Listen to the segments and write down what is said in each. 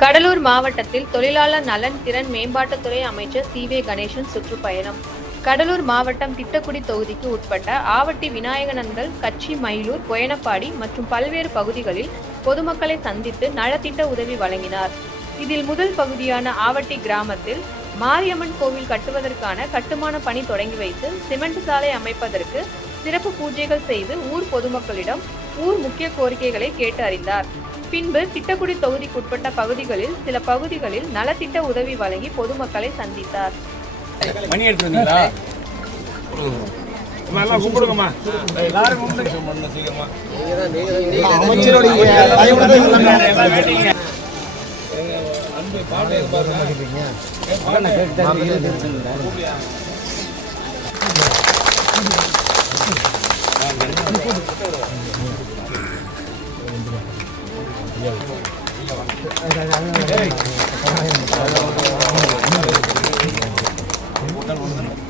கடலூர் மாவட்டத்தில் தொழிலாளர் நலன் திறன் மேம்பாட்டுத்துறை அமைச்சர் சி வே கணேசன் சுற்றுப்பயணம். கடலூர் மாவட்டம் திட்டக்குடி தொகுதிக்கு உட்பட்ட ஆவட்டி விநாயகனன்கள் கச்சி மயிலூர் கொயனப்பாடி மற்றும் பல்வேறு பகுதிகளில் பொதுமக்களை சந்தித்து நலத்திட்ட உதவி வழங்கினார். இதில் முதல் பகுதியான ஆவட்டி கிராமத்தில் மாரியம்மன் கோவில் கட்டுவதற்கான கட்டுமான பணி தொடங்கி வைத்து சிமெண்ட் சாலை அமைப்பதற்கு சிறப்பு பூஜைகள் செய்து ஊர் பொதுமக்களிடம் ஊர் முக்கிய கோரிக்கைகளை கேட்டு அறிந்தார். பின்பு திட்டக்குடி தொகுதிக்குட்பட்ட பகுதிகளில் சில பகுதிகளில் நலத்திட்ட உதவி வழங்கி பொதுமக்களை சந்தித்தார். மணி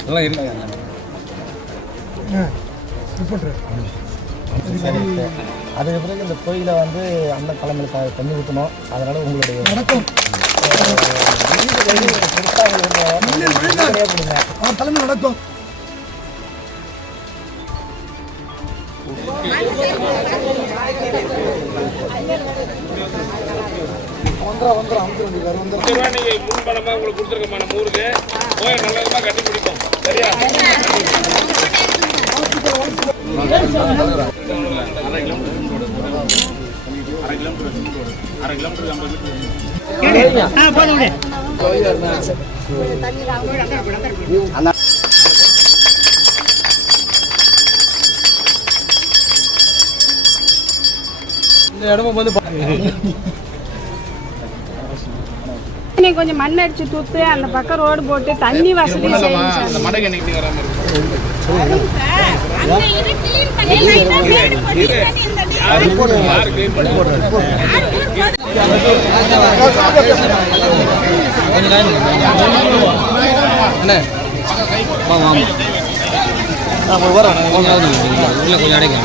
எல்லாம் அதுக்கு பிறகு இந்த கோயிலை வந்து அந்த தலைமையில் தண்ணி ஊற்றணும் அதனால உங்களுடைய வணக்கம் கொடுங்க நடக்கும் பத்து ரூபா நீங்க முன்பணமா உங்களுக்கு கொடுத்துருக்கோம்மா நம்ம ஊருக்கு. போய் நல்ல விதமா கட்டி பிடிப்போம் சரியா? அரை கிலோமீட்டர் அரை கிலோமீட்டர் அரை கிலோமீட்டர் ஐம்பது மீட்டர் இந்த இடமும் வந்து நீ கொஞ்சம் மண் அடிச்சு தூத்து அந்த பக்கம் ரோடு போட்டு தண்ணி வசதி கொஞ்சம் கொஞ்சம் உள்ள கொஞ்சம் அடைங்க.